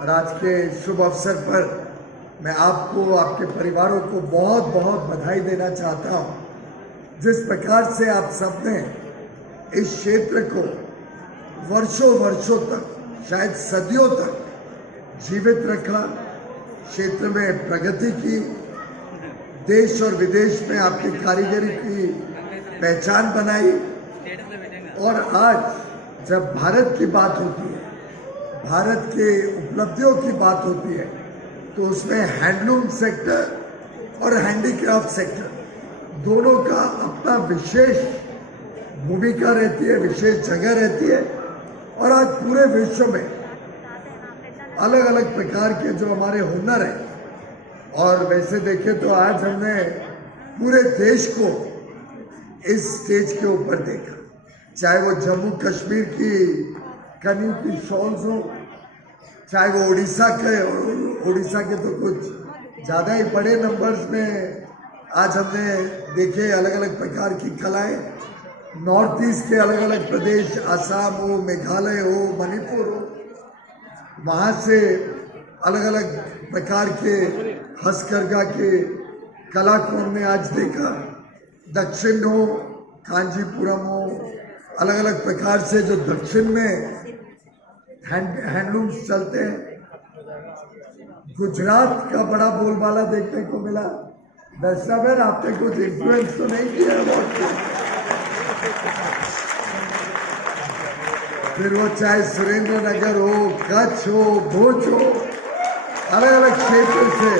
और आज के शुभ अवसर पर मैं आपको, आपके परिवारों को बहुत बहुत बधाई देना चाहता हूँ। जिस प्रकार से आप सबने इस क्षेत्र को वर्षों वर्षों तक, शायद सदियों तक जीवित रखा, क्षेत्र में प्रगति की, देश और विदेश में आपकी कारीगरी की पहचान बनाई। और आज जब भारत की बात होती है, भारत के उपलब्धियों की बात होती है, तो उसमें हैंडलूम सेक्टर और हैंडीक्राफ्ट सेक्टर दोनों का अपना विशेष भूमिका रहती है, विशेष जगह रहती है। और आज पूरे विश्व में अलग अलग प्रकार के जो हमारे हुनर हैं, और वैसे देखें तो आज हमने पूरे देश को इस स्टेज के ऊपर देखा, चाहे वो जम्मू कश्मीर की कनी की शॉल्स हो, चाहे वो उड़ीसा के तो कुछ ज़्यादा ही बड़े नंबर्स में आज हमने देखे अलग अलग प्रकार की कलाएं, नॉर्थ ईस्ट के अलग अलग प्रदेश, आसाम हो, मेघालय हो, मणिपुर हो, वहाँ से अलग अलग प्रकार के हस्तकरघा के कला को हमने आज देखा। दक्षिण हो, कांजीपुरम हो, अलग अलग प्रकार से जो दक्षिण में हैंडलूम्स चलते हैं। गुजरात का बड़ा बोलबाला देखने को मिला। दर्शक, आपने कुछ इन्फ्लुएंस तो नहीं किया बहुत। फिर वो चाहे सुरेंद्र नगर हो, कच्छ हो, भुज हो, अलग अलग क्षेत्र से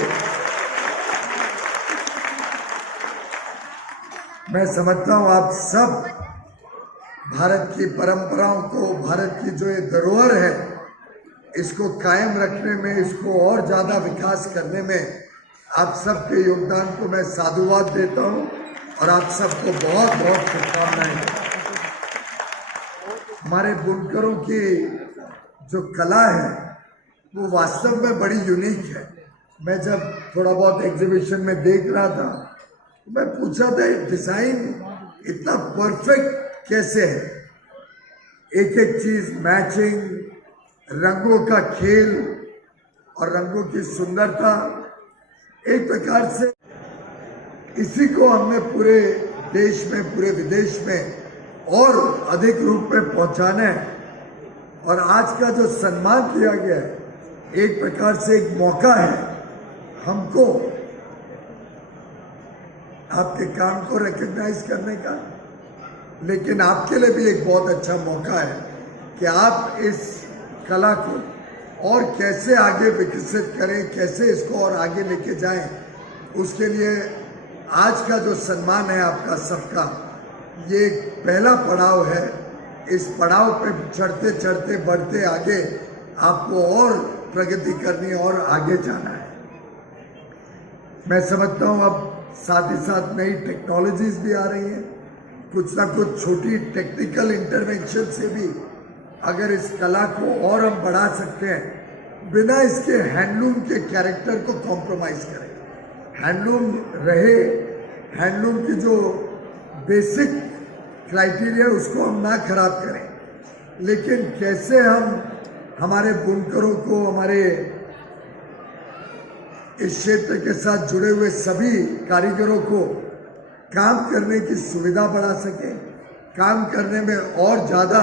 मैं समझता हूँ आप सब भारत की परंपराओं को, भारत की जो ये धरोहर है, इसको कायम रखने में, इसको और ज़्यादा विकास करने में आप सबके योगदान को मैं साधुवाद देता हूँ और आप सबको बहुत बहुत शुभकामनाएं। हमारे बुनकरों की जो कला है वो वास्तव में बड़ी यूनिक है। मैं जब थोड़ा बहुत एग्जीबिशन में देख रहा था, मैं पूछा था डिज़ाइन इतना परफेक्ट कैसे है, एक एक चीज मैचिंग, रंगों का खेल और रंगों की सुंदरता, एक प्रकार से इसी को हमने पूरे देश में, पूरे विदेश में और अधिक रूप में पहुंचाना है। और आज का जो सम्मान किया गया है, एक प्रकार से एक मौका है हमको आपके काम को रिकॉग्नाइज करने का, लेकिन आपके लिए भी एक बहुत अच्छा मौका है कि आप इस कला को और कैसे आगे विकसित करें, कैसे इसको और आगे लेके जाएं। उसके लिए आज का जो सम्मान है आपका सबका, ये एक पहला पड़ाव है। इस पड़ाव पे चढ़ते चढ़ते बढ़ते आगे आपको और प्रगति करनी और आगे जाना है। मैं समझता हूँ अब साथ ही साथ नई टेक्नोलॉजीज भी आ रही हैं। कुछ ना कुछ छोटी टेक्निकल इंटरवेंशन से भी अगर इस कला को और हम बढ़ा सकते हैं, बिना इसके हैंडलूम के कैरेक्टर को कॉम्प्रोमाइज करें। हैंडलूम रहे, हैंडलूम की जो बेसिक क्राइटेरिया उसको हम ना खराब करें, लेकिन कैसे हम हमारे बुनकरों को, हमारे इस क्षेत्र के साथ जुड़े हुए सभी कारीगरों को काम करने की सुविधा बढ़ा सके, काम करने में और ज़्यादा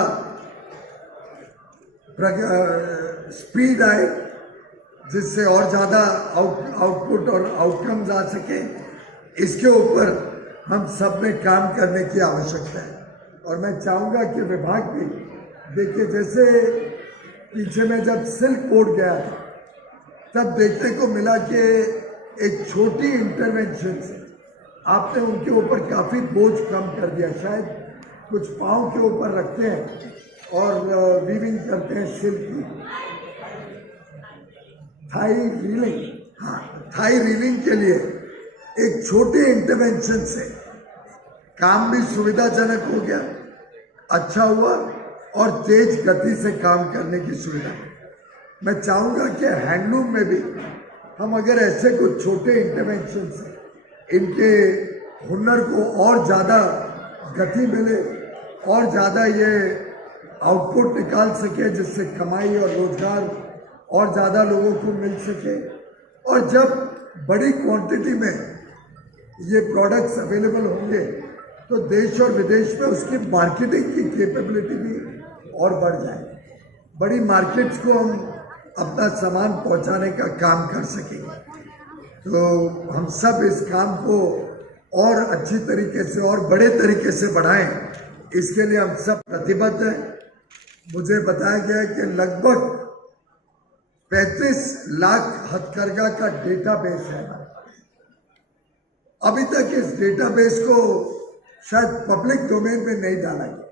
स्पीड आए, जिससे और ज़्यादा आउटपुट और आउटकम्स आ सके, इसके ऊपर हम सब में काम करने की आवश्यकता है। और मैं चाहूँगा कि विभाग भी देखिए, जैसे पीछे में जब सिल्क बोर्ड गया था, तब देखने को मिला कि एक छोटी इंटरवेंशन से आपने उनके ऊपर काफ़ी बोझ कम कर दिया। शायद कुछ पाँव के ऊपर रखते हैं और वीविंग करते हैं सिल्क की, थाई रीलिंग, हाँ, थाई रीलिंग के लिए एक छोटे इंटरवेंशन से काम भी सुविधाजनक हो गया, अच्छा हुआ और तेज गति से काम करने की सुविधा। मैं चाहूँगा कि हैंडलूम में भी हम अगर ऐसे कुछ छोटे इंटरवेंशन से इनके हुनर को और ज़्यादा गति मिले और ज़्यादा ये आउटपुट निकाल सके, जिससे कमाई और रोजगार और ज़्यादा लोगों को मिल सके, और जब बड़ी क्वांटिटी में ये प्रोडक्ट्स अवेलेबल होंगे तो देश और विदेश में उसकी मार्केटिंग की कैपेबिलिटी भी और बढ़ जाए, बड़ी मार्केट्स को हम अपना सामान पहुंचाने का काम कर सकेंगे। तो हम सब इस काम को और अच्छी तरीके से और बड़े तरीके से बढ़ाएं, इसके लिए हम सब प्रतिबद्ध हैं। मुझे बताया गया है कि लगभग 35 लाख हथकरघा का डेटाबेस है। अभी तक इस डेटाबेस को शायद पब्लिक डोमेन में नहीं डाला गया।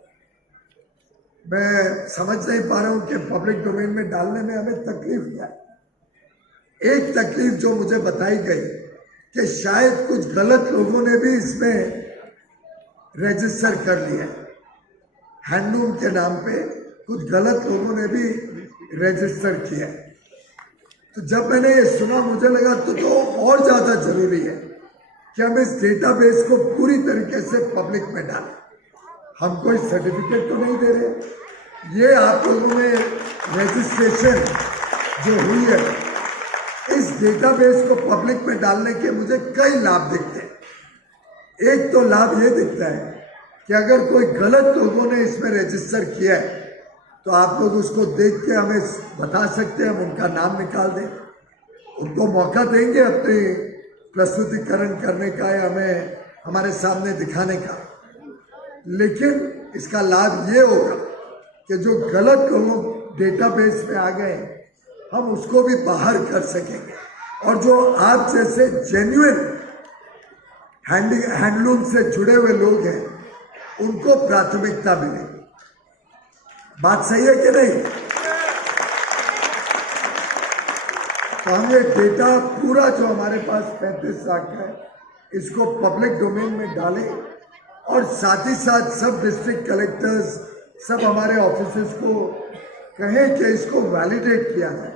मैं समझ नहीं पा रहा हूं कि पब्लिक डोमेन में डालने में हमें तकलीफ क्या है। एक तकलीफ जो मुझे बताई गई कि शायद कुछ गलत लोगों ने भी इसमें रजिस्टर कर लिया है, हैंडलूम के नाम पे कुछ गलत लोगों ने भी रजिस्टर किया है। तो जब मैंने ये सुना मुझे लगा तो और ज़्यादा जरूरी है कि हम इस डेटाबेस को पूरी तरीके से पब्लिक में डालें। हम कोई सर्टिफिकेट तो नहीं दे रहे, ये आप लोगों में रजिस्ट्रेशन जो हुई है, इस डेटाबेस को पब्लिक में डालने के मुझे कई लाभ दिखते हैं। एक तो लाभ ये दिखता है कि अगर कोई गलत लोगों ने इसमें रजिस्टर किया है तो आप लोग उसको देख के हमें बता सकते हैं, हम उनका नाम निकाल दें, उनको मौका देंगे अपनी प्रस्तुतिकरण करने का या हमें हमारे सामने दिखाने का। लेकिन इसका लाभ ये होगा कि जो गलत लोगों डेटाबेस में आ गए हम उसको भी बाहर कर सकेंगे, और जो आप जैसे जेन्युइन हैंडलूम से जुड़े हुए लोग हैं उनको प्राथमिकता मिलेगी। बात सही है कि नहीं? तो हम ये डेटा पूरा जो हमारे पास 35 लाख है इसको पब्लिक डोमेन में डालें, और साथ ही साथ सब डिस्ट्रिक्ट कलेक्टर्स, सब हमारे ऑफिसर्स को कहें कि इसको वैलिडेट किया जाए,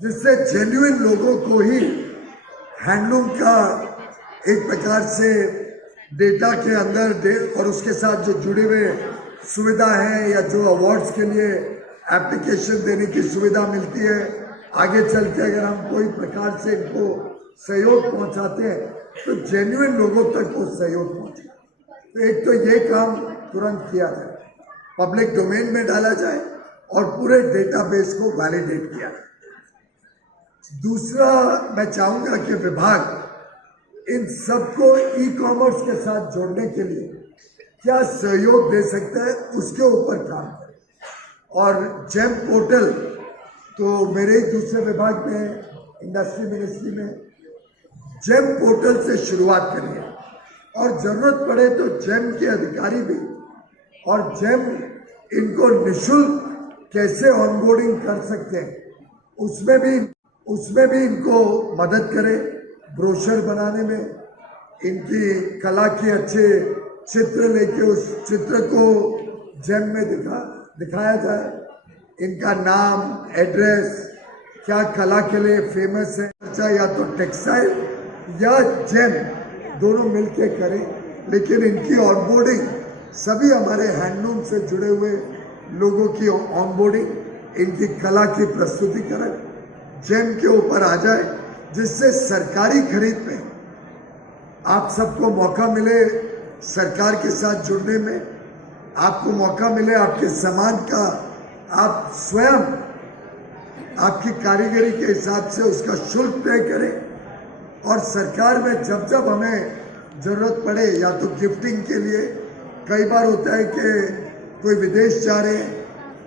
जिससे जेन्युइन लोगों को ही हैंडलूम का एक प्रकार से डेटा के अंदर और उसके साथ जो जुड़े हुए सुविधा है या जो अवार्ड्स के लिए एप्लीकेशन देने की सुविधा मिलती है, आगे चल के अगर हम कोई प्रकार से इनको सहयोग पहुंचाते हैं तो जेन्युइन लोगों तक वो सहयोग पहुंचे। तो एक तो ये काम तुरंत किया जाए, पब्लिक डोमेन में डाला जाए और पूरे डेटाबेस को वैलिडेट किया जाए। दूसरा, मैं चाहूंगा कि विभाग इन सबको ई कॉमर्स के साथ जोड़ने के लिए क्या सहयोग दे सकता है उसके ऊपर काम करें। और जेम पोर्टल तो मेरे ही दूसरे विभाग में, इंडस्ट्री मिनिस्ट्री में, जेम पोर्टल से शुरुआत करिए, और जरूरत पड़े तो जेम के अधिकारी भी और जेम इनको निःशुल्क कैसे ऑनबोर्डिंग कर सकते हैं उसमें भी इनको मदद करें, ब्रोशर बनाने में, इनकी कला के अच्छे चित्र लेके उस चित्र को जेम में दिखाया जाए, इनका नाम, एड्रेस, क्या कला के लिए फेमस है, चाहे या तो टेक्सटाइल या जेम दोनों मिलके करें, लेकिन इनकी ऑनबोर्डिंग सभी हमारे हैंडलूम से जुड़े हुए लोगों की ऑनबोर्डिंग, इनकी कला की प्रस्तुतिकरण जेम के ऊपर आ जाए, जिससे सरकारी खरीद में आप सबको मौका मिले सरकार के साथ जुड़ने में, आपको मौका मिले आपके सामान का आप स्वयं आपकी कारीगरी के हिसाब से उसका शुल्क तय करें, और सरकार में जब जब हमें ज़रूरत पड़े, या तो गिफ्टिंग के लिए, कई बार होता है कि कोई विदेश जा रहे हैं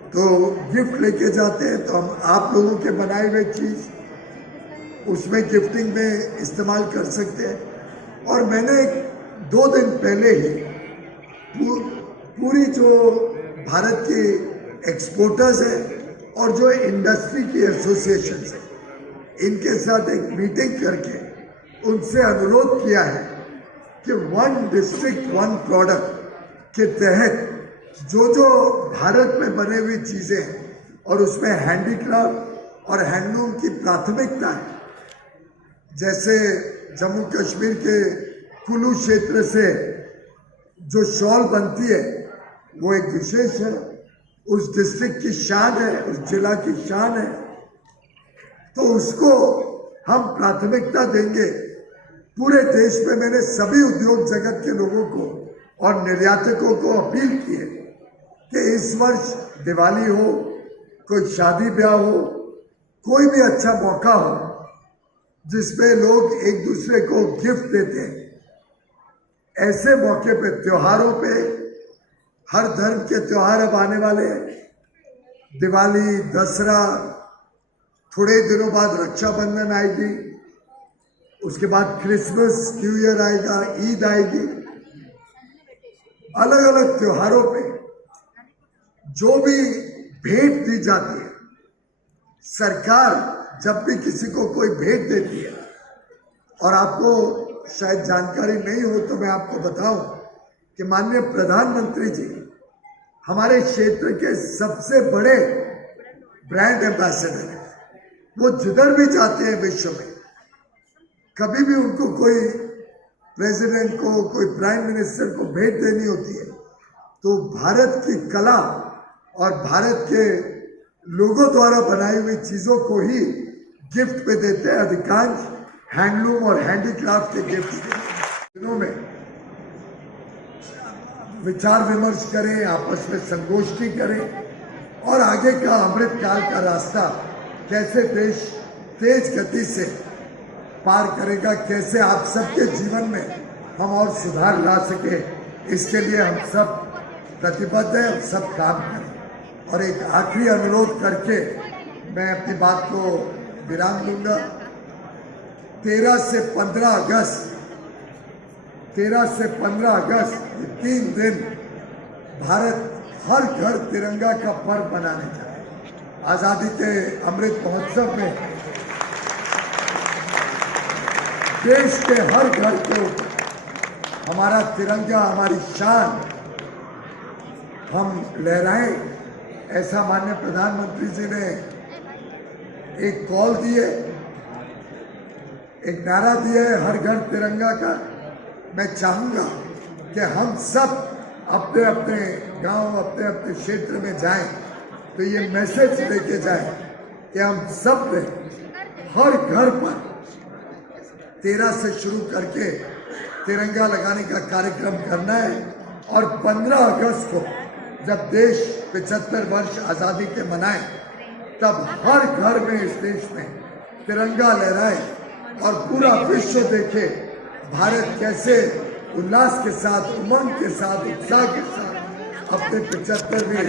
तो गिफ्ट लेके जाते हैं, तो हम आप लोगों के बनाए हुए चीज़ उसमें गिफ्टिंग में इस्तेमाल कर सकते हैं। और मैंने 2 दिन पहले ही पूरी जो भारत की एक्सपोर्टर्स है और जो इंडस्ट्री की एसोसिएशन है, इनके साथ एक मीटिंग करके उनसे अनुरोध किया है कि 1 डिस्ट्रिक्ट 1 प्रोडक्ट के तहत जो भारत में बने हुई चीज़ें हैं और उसमें हैंडीक्राफ्ट और हैंडलूम की प्राथमिकता है, जैसे जम्मू कश्मीर के कुल्लू क्षेत्र से जो शॉल बनती है वो एक विशेष है, उस डिस्ट्रिक्ट की शान है, उस जिला की शान है, तो उसको हम प्राथमिकता देंगे। पूरे देश में मैंने सभी उद्योग जगत के लोगों को और निर्यातकों को अपील की है कि इस वर्ष दिवाली हो, कोई शादी ब्याह हो, कोई भी अच्छा मौका हो जिसमें लोग एक दूसरे को गिफ्ट देते हैं, ऐसे मौके पे, त्योहारों पे, हर धर्म के त्योहार अब आने वाले हैं, दिवाली, दसरा, थोड़े दिनों बाद रक्षाबंधन आएगी, उसके बाद क्रिसमस, न्यू ईयर आएगा, ईद आएगी। अलग अलग त्योहारों पे जो भी भेंट दी जाती है, सरकार जब भी किसी को कोई भेंट देती है, और आपको शायद जानकारी नहीं हो तो मैं आपको बताऊं कि माननीय प्रधानमंत्री जी हमारे क्षेत्र के सबसे बड़े ब्रांड एम्बेसडर हैं। वो जिधर भी जाते हैं विश्व में, कभी भी उनको कोई प्रेसिडेंट को, कोई प्राइम मिनिस्टर को भेंट देनी होती है तो भारत की कला और भारत के लोगों द्वारा बनाई हुई चीजों को ही गिफ्ट पे देते हैं। अधिकांश हैंडलूम और हैंडीक्राफ्ट के गिफ्ट दिनों में विचार विमर्श करें, आपस में संगोष्ठी करें और आगे का अमृत काल का रास्ता कैसे देश तेज गति से पार करेगा, कैसे आप सबके जीवन में हम और सुधार ला सके, इसके लिए हम सब प्रतिबद्ध हैं, हम सब काम करें। और एक आखिरी अनुरोध करके मैं अपनी बात को विराम दूंगा। 13 से 15 अगस्त ये 3 दिन भारत हर घर तिरंगा का पर्व मनाने जा रहा है। आजादी के अमृत महोत्सव में देश के हर घर को हमारा तिरंगा, हमारी शान हम लहराएं, ऐसा माननीय प्रधानमंत्री जी ने एक कॉल दी है, एक नारा दिया है हर घर तिरंगा का। मैं चाहूंगा कि हम सब अपने अपने गांव, अपने अपने क्षेत्र में जाएं तो ये मैसेज लेके जाएं कि हम सब ने हर घर पर 13 से शुरू करके तिरंगा लगाने का कार्यक्रम करना है और 15 अगस्त को जब देश 75 वर्ष आज़ादी के मनाए, तब हर घर में इस देश में तिरंगा लहराए और पूरा विश्व देखे भारत कैसे उल्लास के साथ, उमंग के साथ, उत्साह के साथ अपने 75वें